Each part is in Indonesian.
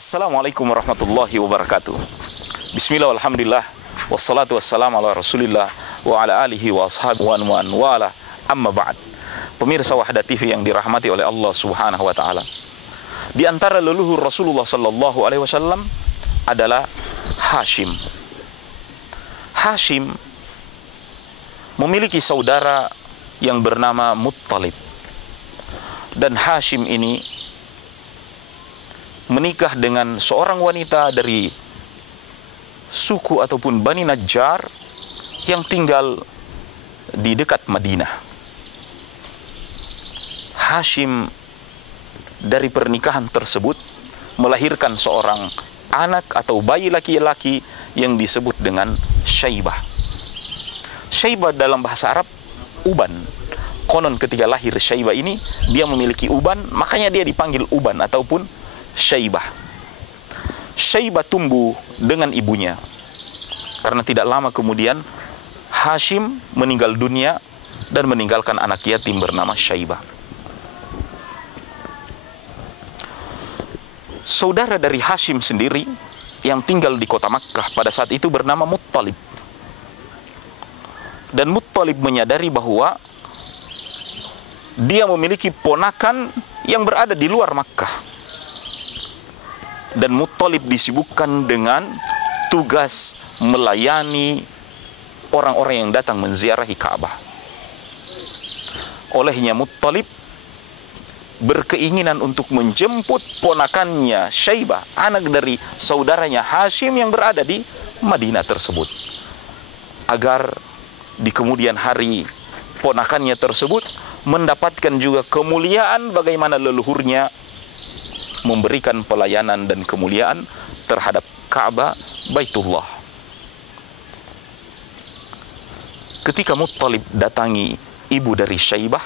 Assalamualaikum warahmatullahi wabarakatuh. Bismillah, alhamdulillah, wassalatu wassalamu ala rasulillah wa ala alihi wa ashabihi wa man wala, amma ba'd. Pemirsa Wahda TV yang dirahmati oleh Allah subhanahu wa ta'ala, di antara leluhur Rasulullah sallallahu alaihi wasallam adalah Hashim. Hashim memiliki saudara yang bernama Muttalib. Dan Hashim ini menikah dengan seorang wanita dari suku ataupun Bani Najjar yang tinggal di dekat Madinah. Hashim dari pernikahan tersebut melahirkan seorang anak atau bayi laki-laki yang disebut dengan Syaibah. Syaibah dalam bahasa Arab uban. Konon ketika lahir Syaibah ini dia memiliki uban, makanya dia dipanggil uban ataupun Syaibah. Syaibah tumbuh dengan ibunya. Karena tidak lama kemudian Hashim meninggal dunia dan meninggalkan anak yatim bernama Syaibah. Saudara dari Hashim sendiri yang tinggal di kota Makkah pada saat itu bernama Muttalib. Dan Muttalib menyadari bahwa dia memiliki ponakan yang berada di luar Makkah. Dan Muttalib disibukkan dengan tugas melayani orang-orang yang datang menziarahi Ka'bah. Olehnya Muttalib berkeinginan untuk menjemput ponakannya Syaibah, anak dari saudaranya Hashim yang berada di Madinah tersebut, agar di kemudian hari ponakannya tersebut mendapatkan juga kemuliaan bagaimana leluhurnya memberikan pelayanan dan kemuliaan terhadap Ka'bah Baitullah. Ketika Muttalib datangi ibu dari Syaibah,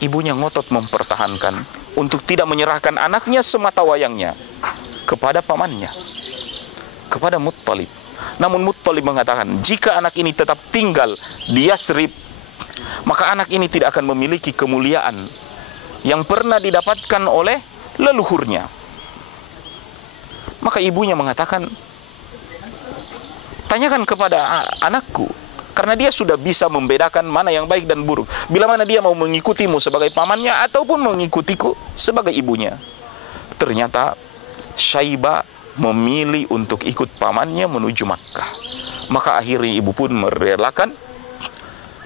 ibunya ngotot mempertahankan untuk tidak menyerahkan anaknya semata wayangnya kepada pamannya, kepada Muttalib. Namun Muttalib mengatakan, jika anak ini tetap tinggal di Yathrib, maka anak ini tidak akan memiliki kemuliaan yang pernah didapatkan oleh leluhurnya. Maka ibunya mengatakan, tanyakan kepada anakku, karena dia sudah bisa membedakan mana yang baik dan buruk. Bila mana dia mau mengikutimu sebagai pamannya ataupun mengikutiku sebagai ibunya. Ternyata Syaibah memilih untuk ikut pamannya menuju Makkah. Maka akhirnya ibu pun merelakan.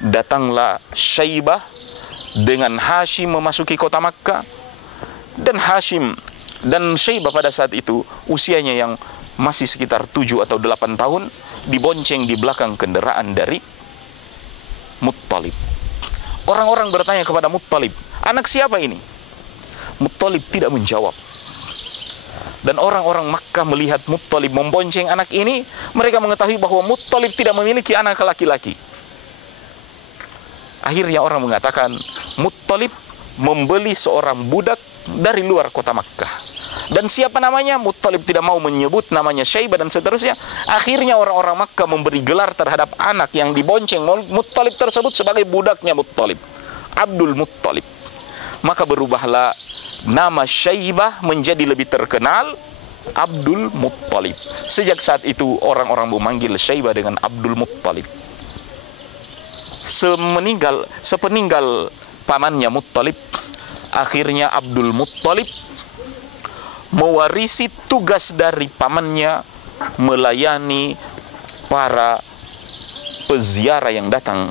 Datanglah Syaibah dengan Hashim memasuki kota Makkah. Dan Hashim dan Syaibah pada saat itu usianya yang masih sekitar 7 atau 8 tahun, dibonceng di belakang kendaraan dari Muttalib. Orang-orang bertanya kepada Muttalib, anak siapa ini? Muttalib tidak menjawab. Dan orang-orang Makkah melihat Muttalib membonceng anak ini, mereka mengetahui bahwa Muttalib tidak memiliki anak laki-laki. Akhirnya orang mengatakan, Muttalib membeli seorang budak dari luar kota Makkah. Dan siapa namanya? Muttalib tidak mau menyebut namanya Syaibah dan seterusnya. Akhirnya orang-orang Makkah memberi gelar terhadap anak yang dibonceng Muttalib tersebut sebagai budaknya Muttalib, Abdul Muttalib. Maka berubahlah nama Syaibah menjadi lebih terkenal, Abdul Muttalib. Sejak saat itu orang-orang memanggil Syaibah dengan Abdul Muttalib. Sepeninggal pamannya Muttalib, akhirnya Abdul Muttalib mewarisi tugas dari pamannya melayani para peziarah yang datang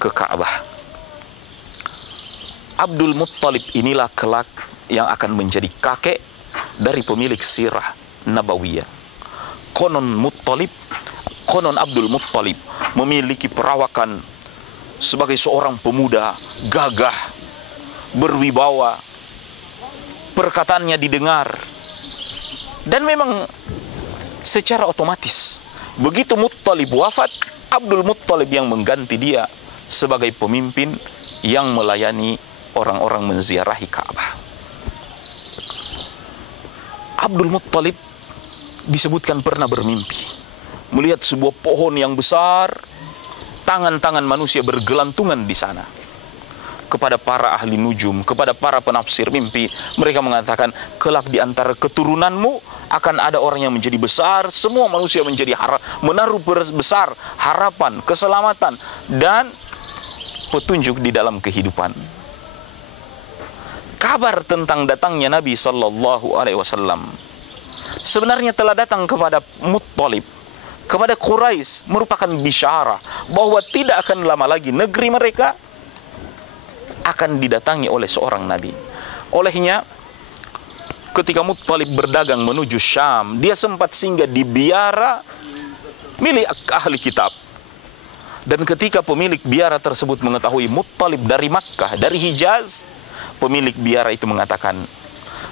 ke Ka'bah. Abdul Muttalib inilah kelak yang akan menjadi kakek dari pemilik sirah Nabawiyah. Konon Abdul Muttalib memiliki perawakan sebagai seorang pemuda gagah, berwibawa, perkataannya didengar. Dan memang secara otomatis begitu Muttalib wafat, Abdul Muttalib yang mengganti dia sebagai pemimpin yang melayani orang-orang menziarahi Ka'bah. Abdul Muttalib disebutkan pernah bermimpi melihat sebuah pohon yang besar, tangan-tangan manusia bergelantungan di sana. kepada para ahli nujum, kepada para penafsir mimpi. Mereka mengatakan, kelak di antara keturunanmu akan ada orang yang menjadi besar, semua manusia menjadi menaruh besar harapan, keselamatan, dan petunjuk di dalam kehidupan. Kabar tentang datangnya Nabi Sallallahu Alaihi Wasallam sebenarnya telah datang kepada Muttalib, kepada Quraisy, merupakan bisyarah bahwa tidak akan lama lagi negeri mereka akan didatangi oleh seorang Nabi. Olehnya, ketika Muttalib berdagang menuju Syam, dia sempat singgah di biara milik ahli kitab. Dan ketika pemilik biara tersebut mengetahui Muttalib dari Makkah, dari Hijaz, pemilik biara itu mengatakan,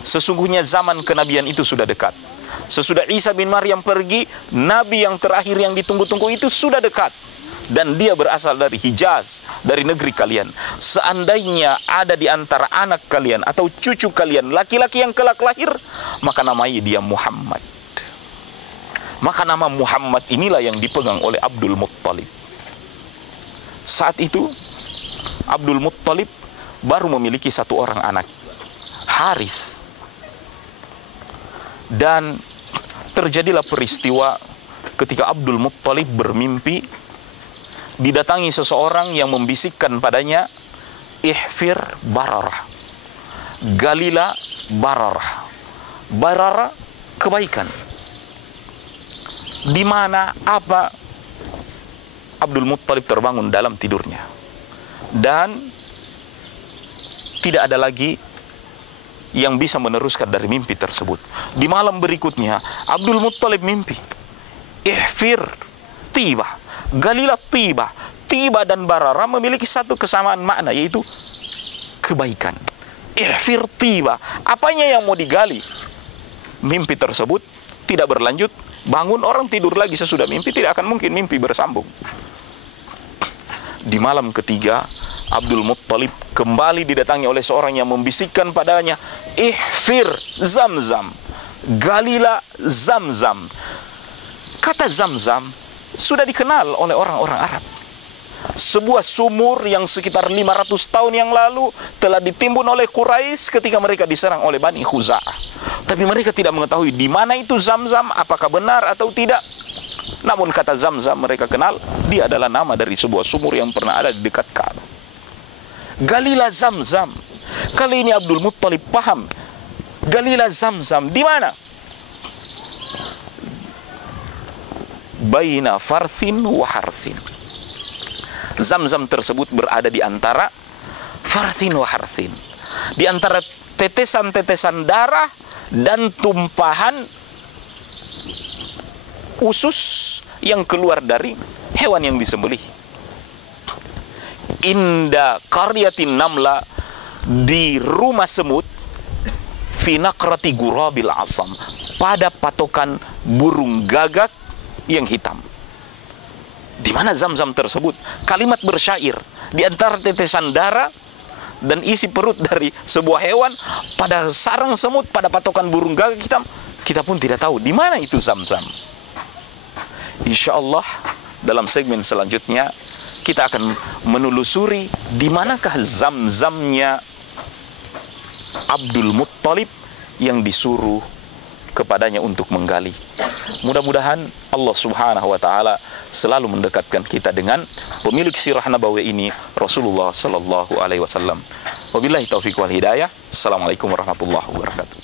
sesungguhnya zaman kenabian itu sudah dekat. Sesudah Isa bin Maryam pergi, Nabi yang terakhir yang ditunggu-tunggu itu sudah dekat. Dan dia berasal dari Hijaz, dari negeri kalian. Seandainya ada di antara anak kalian atau cucu kalian laki-laki yang kelak lahir, maka namai dia Muhammad. Maka nama Muhammad inilah yang dipegang oleh Abdul Muttalib. Saat itu Abdul Muttalib baru memiliki satu orang anak, Harith. Dan terjadilah peristiwa ketika Abdul Muttalib bermimpi, didatangi seseorang yang membisikkan padanya, ihfir bararah, galilah bararah. Bararah kebaikan. Di mana apa? Abdul Muttalib terbangun dalam tidurnya dan tidak ada lagi yang bisa meneruskan dari mimpi tersebut. Di malam berikutnya Abdul Muttalib mimpi, ihfir tiba, galilah tiba. Tiba dan barara memiliki satu kesamaan makna, yaitu kebaikan. Ihfir tiba, apanya yang mau digali? Mimpi tersebut tidak berlanjut. Bangun, orang tidur lagi sesudah mimpi, tidak akan mungkin mimpi bersambung. Di malam ketiga, Abdul Muttalib kembali didatangi oleh seorang yang membisikkan padanya, ihfir Zamzam, galilah Zamzam. Kata Zamzam sudah dikenal oleh orang-orang Arab. Sebuah sumur yang sekitar 500 tahun yang lalu telah ditimbun oleh Quraisy ketika mereka diserang oleh Bani Khuza'ah. Tapi mereka tidak mengetahui di mana itu Zamzam, apakah benar atau tidak. Namun kata Zamzam mereka kenal, dia adalah nama dari sebuah sumur yang pernah ada di dekat Ka'bah. Galilah Zamzam. Kali ini Abdul Muttalib paham. Galilah Zamzam di mana? Baina farthin wa harthin. Zamzam tersebut berada di antara farthin wa harthin, di antara tetesan-tetesan darah dan tumpahan usus yang keluar dari hewan yang disembelih. Inda qaryatin namla, di rumah semut, fi naqrati gurabil asam, pada patokan burung gagak yang hitam. Di mana Zamzam tersebut? Kalimat bersyair, di antara tetesan darah dan isi perut dari sebuah hewan pada sarang semut, pada patokan burung gagak hitam. Kita pun tidak tahu di mana itu Zamzam. Insya Allah dalam segmen selanjutnya kita akan menelusuri di manakah Zamzamnya Abdul Muttalib yang disuruh kepadanya untuk menggali. Mudah-mudahan Allah Subhanahu wa taala selalu mendekatkan kita dengan pemilik sirah nabawi ini, Rasulullah sallallahu alaihi wasallam. Wabillahi taufiq wal hidayah. Assalamualaikum warahmatullahi wabarakatuh.